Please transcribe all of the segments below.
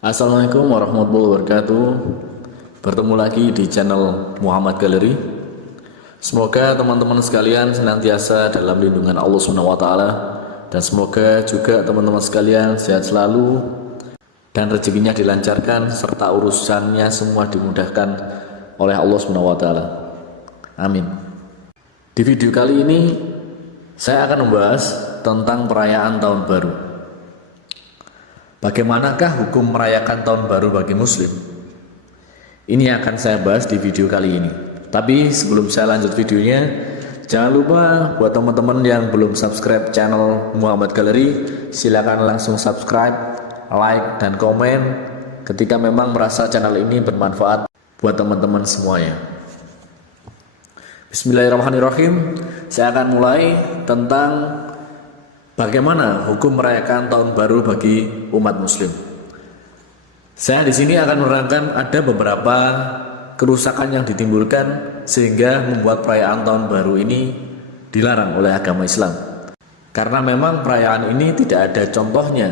Assalamualaikum warahmatullahi wabarakatuh. Bertemu lagi di channel Muhammad Gallery. Semoga teman-teman sekalian senantiasa dalam lindungan Allah SWT, dan semoga juga teman-teman sekalian sehat selalu dan rezekinya dilancarkan serta urusannya semua dimudahkan oleh Allah SWT. Amin. Di video kali ini saya akan membahas tentang perayaan tahun baru. Bagaimanakah hukum merayakan tahun baru bagi muslim? Ini akan saya bahas di video kali ini. Tapi sebelum saya lanjut videonya, jangan lupa buat teman-teman yang belum subscribe channel Muhammad Gallery, silakan langsung subscribe, like, dan komen ketika memang merasa channel ini bermanfaat buat teman-teman semuanya. Bismillahirrahmanirrahim. Saya akan mulai tentang bagaimana hukum merayakan tahun baru bagi umat muslim. Saya di sini akan menerangkan ada beberapa kerusakan yang ditimbulkan sehingga membuat perayaan tahun baru ini dilarang oleh agama Islam. Karena memang perayaan ini tidak ada contohnya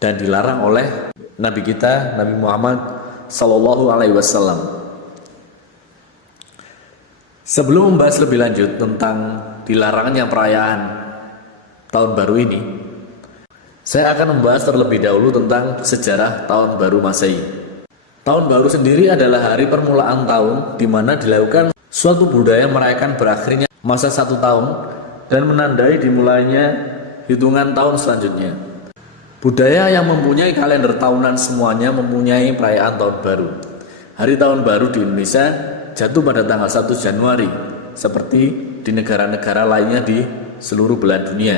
dan dilarang oleh Nabi kita, Nabi Muhammad Sallallahu Alaihi Wasallam. Sebelum membahas lebih lanjut tentang dilarangnya perayaan tahun baru ini, saya akan membahas terlebih dahulu tentang sejarah tahun baru Masehi. Tahun baru sendiri adalah hari permulaan tahun di mana dilakukan suatu budaya merayakan berakhirnya masa 1 tahun dan menandai dimulainya hitungan tahun selanjutnya. Budaya yang mempunyai kalender tahunan semuanya mempunyai perayaan tahun baru. Hari tahun baru di Indonesia jatuh pada tanggal 1 Januari seperti di negara-negara lainnya di seluruh belahan dunia.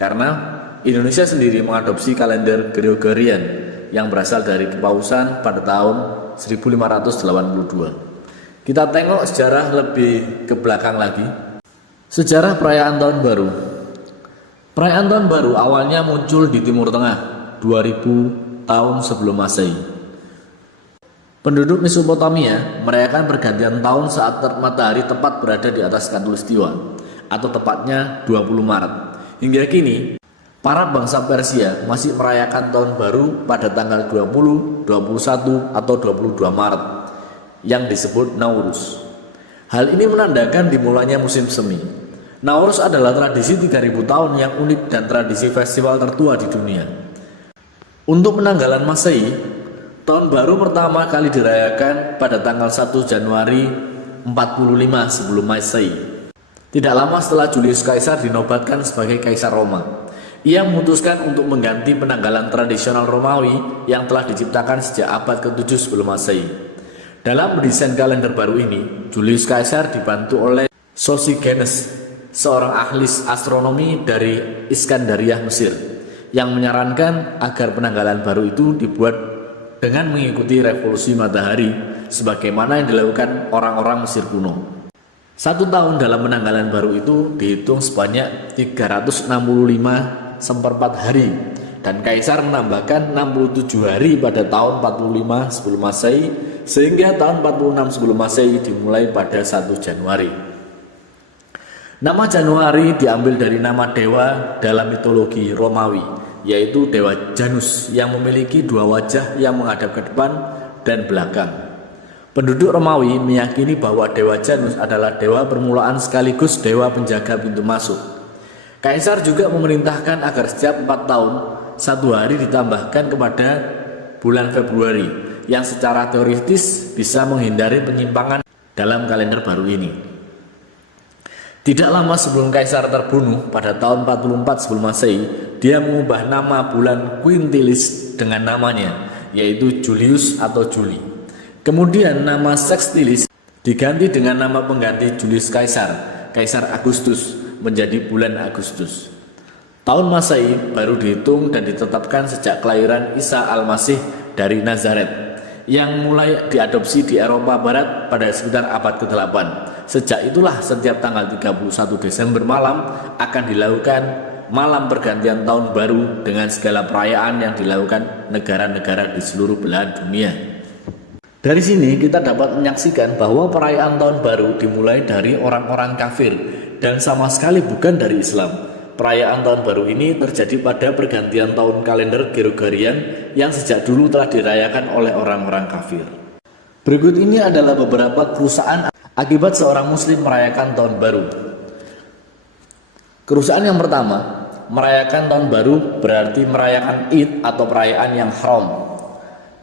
Karena Indonesia sendiri mengadopsi kalender Gregorian yang berasal dari kepausan pada tahun 1582. Kita tengok sejarah lebih ke belakang lagi. Sejarah perayaan tahun baru. Perayaan tahun baru awalnya muncul di Timur Tengah 2000 tahun sebelum Masehi. Penduduk Mesopotamia merayakan pergantian tahun saat matahari tepat berada di atas khatulistiwa, atau tepatnya 20 Maret. Hingga kini, para bangsa Persia masih merayakan tahun baru pada tanggal 20, 21, atau 22 Maret yang disebut Nauruz. Hal ini menandakan dimulainya musim semi. Nauruz adalah tradisi 3000 tahun yang unik dan tradisi festival tertua di dunia. Untuk penanggalan Masehi, tahun baru pertama kali dirayakan pada tanggal 1 Januari 45 sebelum Masehi. Tidak lama setelah Julius Caesar dinobatkan sebagai Kaisar Roma, ia memutuskan untuk mengganti penanggalan tradisional Romawi yang telah diciptakan sejak abad ke-7 sebelum Masehi. Dalam mendesain kalender baru ini, Julius Caesar dibantu oleh Sosigenes, seorang ahli astronomi dari Iskandaria, Mesir, yang menyarankan agar penanggalan baru itu dibuat dengan mengikuti revolusi matahari sebagaimana yang dilakukan orang-orang Mesir kuno. 1 tahun dalam penanggalan baru itu dihitung sebanyak 365 seperempat hari, dan Kaisar menambahkan 67 hari pada tahun 45 sebelum Masehi, sehingga tahun 46 sebelum Masehi dimulai pada 1 Januari. Nama Januari diambil dari nama dewa dalam mitologi Romawi, yaitu dewa Janus yang memiliki 2 wajah yang menghadap ke depan dan belakang. Penduduk Romawi meyakini bahwa dewa Janus adalah dewa permulaan sekaligus dewa penjaga pintu masuk. Kaisar juga memerintahkan agar setiap 4 tahun 1 hari ditambahkan kepada bulan Februari, yang secara teoritis bisa menghindari penyimpangan dalam kalender baru ini. Tidak lama sebelum Kaisar terbunuh pada tahun 44 sebelum Masehi, dia mengubah nama bulan Quintilis dengan namanya, yaitu Julius atau Juli. Kemudian nama Sextilis diganti dengan nama pengganti Julius Caesar, Kaisar Agustus, menjadi bulan Agustus. Tahun Masehi baru dihitung dan ditetapkan sejak kelahiran Isa Al-Masih dari Nazaret, yang mulai diadopsi di Eropa Barat pada sekitar abad ke-8. Sejak itulah setiap tanggal 31 Desember malam akan dilakukan malam pergantian tahun baru dengan segala perayaan yang dilakukan negara-negara di seluruh belahan dunia. Dari sini kita dapat menyaksikan bahwa perayaan tahun baru dimulai dari orang-orang kafir dan sama sekali bukan dari Islam. perayaan tahun baru ini terjadi pada pergantian tahun kalender Gregorian yang sejak dulu telah dirayakan oleh orang-orang kafir. Berikut ini adalah beberapa kerusakan akibat seorang muslim merayakan tahun baru. Kerusakan yang pertama, merayakan tahun baru berarti merayakan Id atau perayaan yang haram.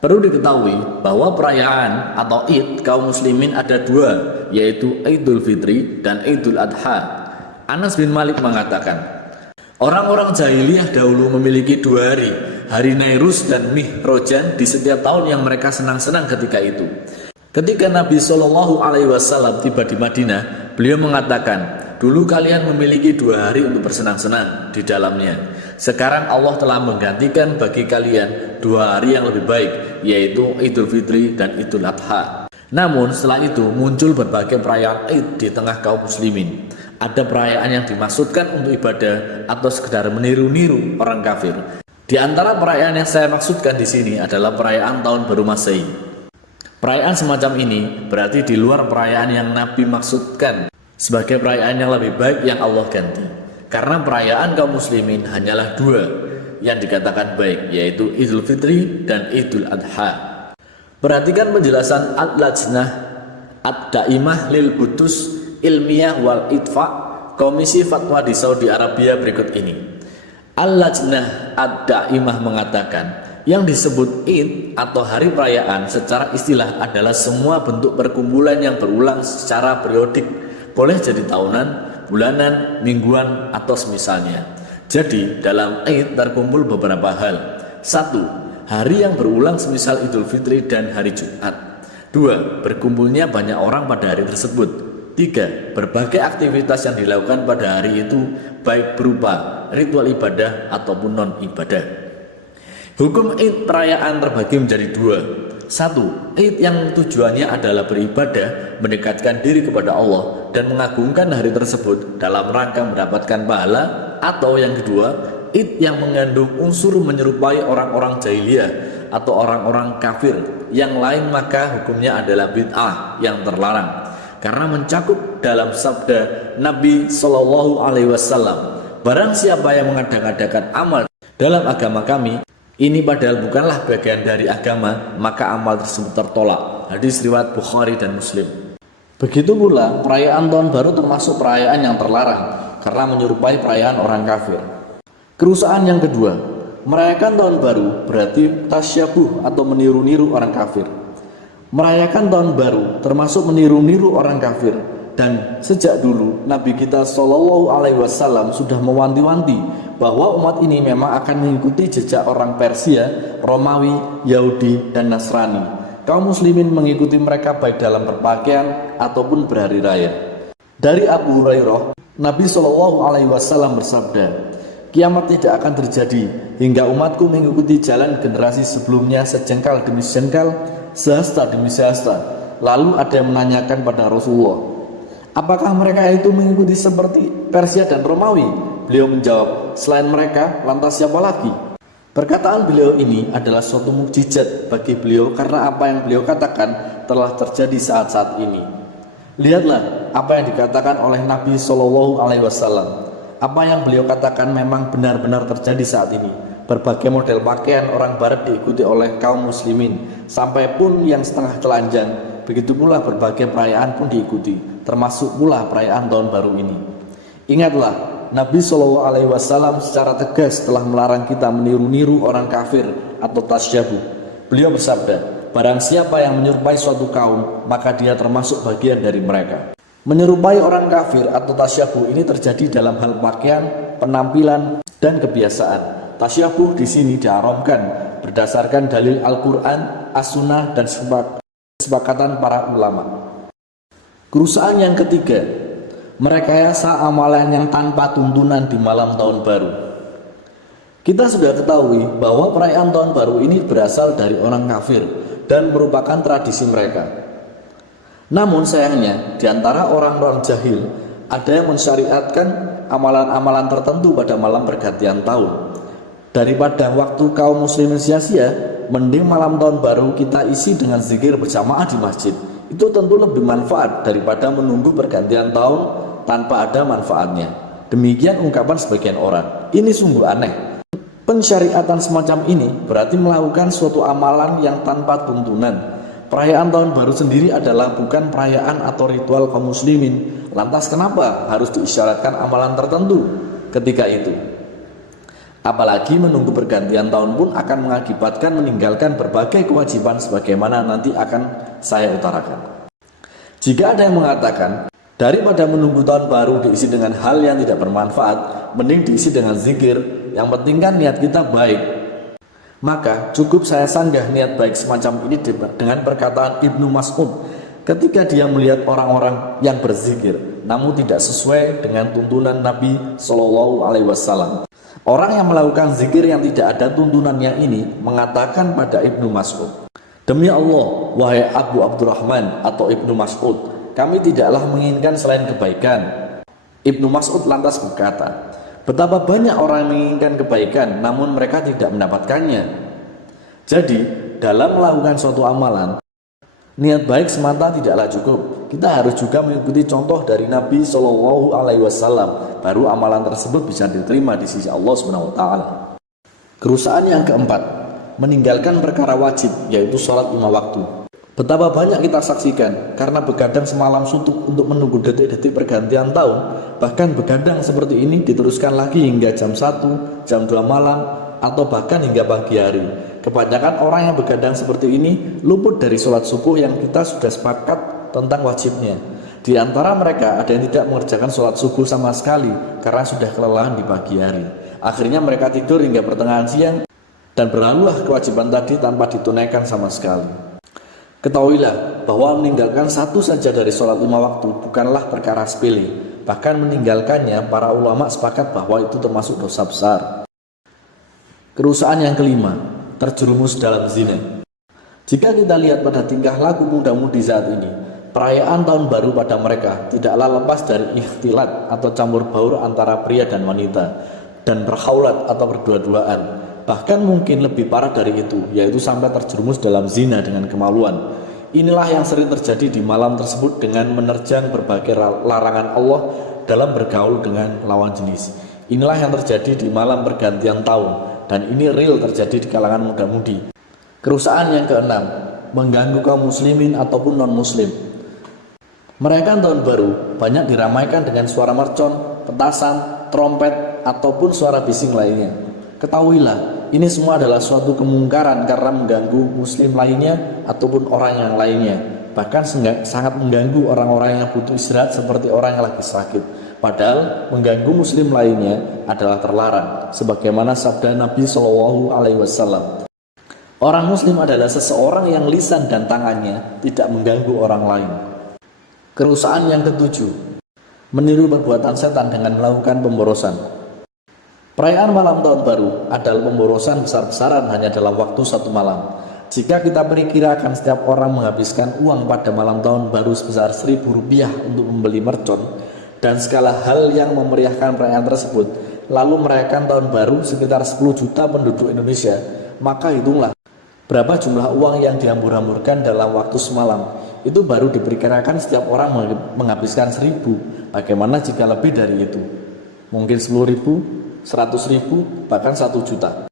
Perlu diketahui bahwa perayaan atau Id kaum muslimin ada dua, yaitu Idul Fitri dan Idul Adha. Anas bin Malik mengatakan, orang-orang jahiliyah dahulu memiliki dua hari, hari Nairus dan Mihrojan di setiap tahun yang mereka senang-senang ketika itu. Ketika Nabi Shallallahu Alaihi Wasallam tiba di Madinah, beliau mengatakan, dulu kalian memiliki dua hari untuk bersenang-senang di dalamnya. Sekarang Allah telah menggantikan bagi kalian dua hari yang lebih baik, yaitu Idul Fitri dan Idul Adha. Namun setelah itu muncul berbagai perayaan Id di tengah kaum muslimin. Ada perayaan yang dimaksudkan untuk ibadah atau sekedar meniru-niru orang kafir. Di antara perayaan yang saya maksudkan di sini adalah perayaan Tahun Baru Masehi. Perayaan semacam ini berarti di luar perayaan yang Nabi maksudkan sebagai perayaan yang lebih baik yang Allah ganti. Karena perayaan kaum muslimin hanyalah dua yang dikatakan baik, yaitu Idul Fitri dan Idul Adha. Perhatikan penjelasan Al-Lajnah Ad-Daimah lil Butus Ilmiah wal Itfa, Komisi Fatwa di Saudi Arabia berikut ini. Al-Lajnah Ad-Daimah mengatakan, yang disebut Id atau hari perayaan secara istilah adalah semua bentuk perkumpulan yang berulang secara periodik, boleh jadi tahunan, bulanan, mingguan, atau semisalnya. Jadi dalam Id terkumpul beberapa hal. 1. Hari yang berulang semisal Idul Fitri dan hari Jumat. 2. Berkumpulnya banyak orang pada hari tersebut. 3. Berbagai aktivitas yang dilakukan pada hari itu, baik berupa ritual ibadah ataupun non-ibadah. Hukum Id perayaan terbagi menjadi dua. 1. Id yang tujuannya adalah beribadah, mendekatkan diri kepada Allah dan mengagungkan hari tersebut dalam rangka mendapatkan pahala. Atau yang kedua, Id yang mengandung unsur menyerupai orang-orang jahiliyah atau orang-orang kafir yang lain, maka hukumnya adalah bid'ah yang terlarang karena mencakup dalam sabda Nabi Shallallahu Alaihi Wasallam, barang siapa yang mengadakan amal dalam agama kami ini padahal bukanlah bagian dari agama, maka amal tersebut tertolak. Hadis riwayat Bukhari dan Muslim. Begitu pula perayaan tahun baru termasuk perayaan yang terlarang karena menyerupai perayaan orang kafir. Kerusakan yang kedua, merayakan tahun baru berarti tasyabuh atau meniru-niru orang kafir. Merayakan tahun baru termasuk meniru-niru orang kafir, dan sejak dulu Nabi kita Shallallahu Alaihi Wasallam sudah mewanti-wanti bahwa umat ini memang akan mengikuti jejak orang Persia, Romawi, Yahudi, dan Nasrani. Kaum muslimin mengikuti mereka baik dalam berpakaian ataupun berhari raya. Dari Abu Hurairah, Nabi Shallallahu Alaihi Wasallam bersabda, kiamat tidak akan terjadi hingga umatku mengikuti jalan generasi sebelumnya sejengkal demi sejengkal, sehasta demi sehasta. Lalu ada yang menanyakan pada Rasulullah, apakah mereka itu mengikuti seperti Persia dan Romawi? Beliau menjawab, selain mereka, lantas siapa lagi? Perkataan beliau ini adalah suatu mukjizat bagi beliau karena apa yang beliau katakan telah terjadi saat-saat ini. Lihatlah apa yang dikatakan oleh Nabi Shallallahu Alaihi Wasallam. Apa yang beliau katakan memang benar-benar terjadi saat ini. Berbagai model pakaian orang barat diikuti oleh kaum muslimin, sampai pun yang setengah telanjang. Begitu pula berbagai perayaan pun diikuti, termasuk pula perayaan tahun baru ini. Ingatlah, Nabi Shallallahu Alaihi Wasallam secara tegas telah melarang kita meniru-niru orang kafir atau tasyabuh. Beliau bersabda, barang siapa yang menyerupai suatu kaum, maka dia termasuk bagian dari mereka. Menyerupai orang kafir atau tasyabuh ini terjadi dalam hal pakaian, penampilan, dan kebiasaan. Tasyabuh di sini diharamkan berdasarkan dalil Al-Quran, As-Sunnah, dan kesepakatan para ulama. Kerusakan yang ketiga, merekayasa amalan yang tanpa tuntunan di malam tahun baru. Kita sudah ketahui bahwa perayaan tahun baru ini berasal dari orang kafir dan merupakan tradisi mereka. Namun sayangnya, di antara orang-orang jahil ada yang mensyariatkan amalan-amalan tertentu pada malam pergantian tahun. Daripada waktu kaum muslimin sia-sia, mending malam tahun baru kita isi dengan zikir berjamaah di masjid. Itu tentu lebih manfaat daripada menunggu pergantian tahun tanpa ada manfaatnya. Demikian ungkapan sebagian orang. Ini sungguh aneh. Pensyariatan semacam ini berarti melakukan suatu amalan yang tanpa tuntunan. Perayaan tahun baru sendiri adalah bukan perayaan atau ritual kaum muslimin. Lantas kenapa harus diisyaratkan amalan tertentu ketika itu? Apalagi menunggu pergantian tahun pun akan mengakibatkan meninggalkan berbagai kewajiban sebagaimana nanti akan saya utarakan. Jika ada yang mengatakan, daripada menunggu tahun baru diisi dengan hal yang tidak bermanfaat, mending diisi dengan zikir, yang penting kan niat kita baik. Maka cukup saya sanggah niat baik semacam ini dengan perkataan Ibnu Mas'ud ketika dia melihat orang-orang yang berzikir namun tidak sesuai dengan tuntunan Nabi Shallallahu Alaihi Wasallam. Orang yang melakukan zikir yang tidak ada tuntunannya ini mengatakan pada Ibnu Mas'ud, demi Allah, wahai Abu Abdurrahman atau Ibnu Mas'ud, kami tidaklah menginginkan selain kebaikan. Ibnu Mas'ud lantas berkata, betapa banyak orang yang menginginkan kebaikan namun mereka tidak mendapatkannya. Jadi dalam melakukan suatu amalan, niat baik semata tidaklah cukup. Kita harus juga mengikuti contoh dari Nabi Shallallahu Alaihi Wasallam, baru amalan tersebut bisa diterima di sisi Allah Subhanahu Wa Taala. Kerusakan yang keempat, meninggalkan perkara wajib, yaitu sholat 5 waktu. Betapa banyak kita saksikan karena begadang semalam suntuk untuk menunggu detik-detik pergantian tahun. Bahkan begadang seperti ini diteruskan lagi hingga jam 1, jam 2 malam, atau bahkan hingga pagi hari. Kebanyakan orang yang begadang seperti ini luput dari sholat subuh yang kita sudah sepakat tentang wajibnya. Di antara mereka ada yang tidak mengerjakan sholat subuh sama sekali karena sudah kelelahan di pagi hari. Akhirnya mereka tidur hingga pertengahan siang dan berlalulah kewajiban tadi tanpa ditunaikan sama sekali. Ketahuilah bahwa meninggalkan satu saja dari sholat 5 waktu bukanlah perkara sepele. Bahkan meninggalkannya para ulama sepakat bahwa itu termasuk dosa besar. Kerusakan yang kelima, terjerumus dalam zina. Jika kita lihat pada tingkah laku muda-mudi saat ini, perayaan tahun baru pada mereka tidaklah lepas dari ikhtilat atau campur baur antara pria dan wanita, dan berkhaulat atau berdua-duaan. Bahkan mungkin lebih parah dari itu, yaitu sampai terjerumus dalam zina dengan kemaluan. Inilah yang sering terjadi di malam tersebut dengan menerjang berbagai larangan Allah dalam bergaul dengan lawan jenis. Inilah yang terjadi di malam pergantian tahun, dan ini real terjadi di kalangan muda-mudi. Kerusakan yang keenam, mengganggu kaum muslimin ataupun non-muslim. Merayakan tahun baru banyak diramaikan dengan suara mercon, petasan, trompet, ataupun suara bising lainnya. Ketahuilah, ini semua adalah suatu kemungkaran karena mengganggu muslim lainnya ataupun orang yang lainnya. Bahkan sangat mengganggu orang-orang yang butuh istirahat seperti orang yang lagi sakit. Padahal mengganggu muslim lainnya adalah terlarang, sebagaimana sabda Nabi Shallallahu Alaihi Wasallam. Orang muslim adalah seseorang yang lisan dan tangannya tidak mengganggu orang lain. Kerusakan yang ketujuh, meniru perbuatan setan dengan melakukan pemborosan. Perayaan malam tahun baru adalah pemborosan besar-besaran hanya dalam waktu 1 malam. Jika kita perkirakan setiap orang menghabiskan uang pada malam tahun baru sebesar Rp1.000 untuk membeli mercon dan segala hal yang memeriahkan perayaan tersebut, lalu merayakan tahun baru sekitar 10 juta penduduk Indonesia, maka hitunglah berapa jumlah uang yang dihambur-hamburkan dalam waktu semalam. Itu baru diperkirakan setiap orang menghabiskan 1.000. Bagaimana jika lebih dari itu? Mungkin 10.000, 100.000, bahkan 1 juta.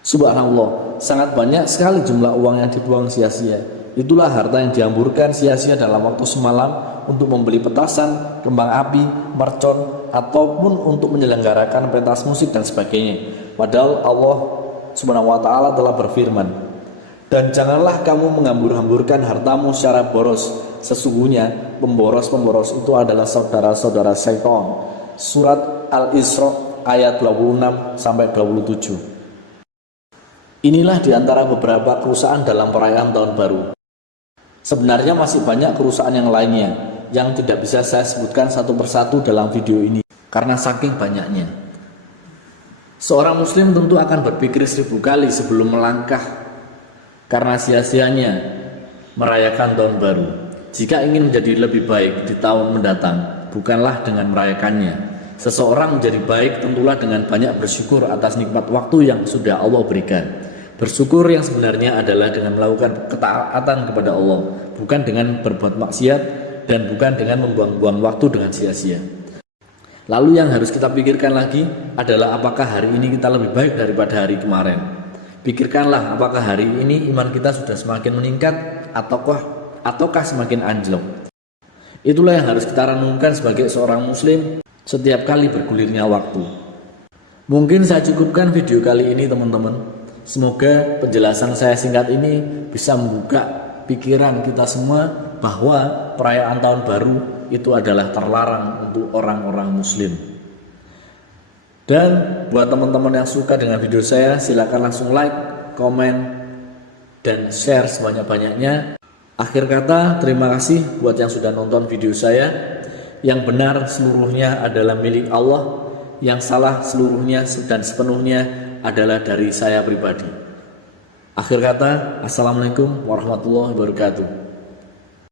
Subhanallah, sangat banyak sekali jumlah uang yang dibuang sia-sia. Itulah harta yang dihamburkan sia-sia dalam waktu semalam untuk membeli petasan, kembang api, mercon, ataupun untuk menyelenggarakan pentas musik dan sebagainya. Padahal Allah Subhanahu wa Ta'ala telah berfirman, dan janganlah kamu menghambur-hamburkan hartamu secara boros. Sesungguhnya pemboros-pemboros itu adalah saudara-saudara syaitan. Surat Al-Isra ayat 26 sampai 27. Inilah diantara beberapa kerusakan dalam perayaan tahun baru. Sebenarnya masih banyak kerusakan yang lainnya yang tidak bisa saya sebutkan satu persatu dalam video ini karena saking banyaknya. Seorang muslim tentu akan berpikir 1000 kali sebelum melangkah karena sia-sianya merayakan tahun baru. Jika ingin menjadi lebih baik di tahun mendatang, bukanlah dengan merayakannya. Seseorang menjadi baik tentulah dengan banyak bersyukur atas nikmat waktu yang sudah Allah berikan. Bersyukur yang sebenarnya adalah dengan melakukan ketaatan kepada Allah, bukan dengan berbuat maksiat dan bukan dengan membuang-buang waktu dengan sia-sia. Lalu yang harus kita pikirkan lagi adalah apakah hari ini kita lebih baik daripada hari kemarin. Pikirkanlah apakah hari ini iman kita sudah semakin meningkat ataukah semakin anjlok. Itulah yang harus kita renungkan sebagai seorang muslim setiap kali bergulirnya waktu. Mungkin saya cukupkan video kali ini teman-teman. Semoga penjelasan saya singkat ini bisa membuka pikiran kita semua bahwa perayaan tahun baru itu adalah terlarang untuk orang-orang muslim. Dan buat teman-teman yang suka dengan video saya, silakan langsung like, komen, dan share sebanyak-banyaknya. Akhir kata, terima kasih buat yang sudah nonton video saya. Yang benar seluruhnya adalah milik Allah, yang salah seluruhnya dan sepenuhnya adalah dari saya pribadi. Akhir kata, Assalamualaikum warahmatullahi wabarakatuh.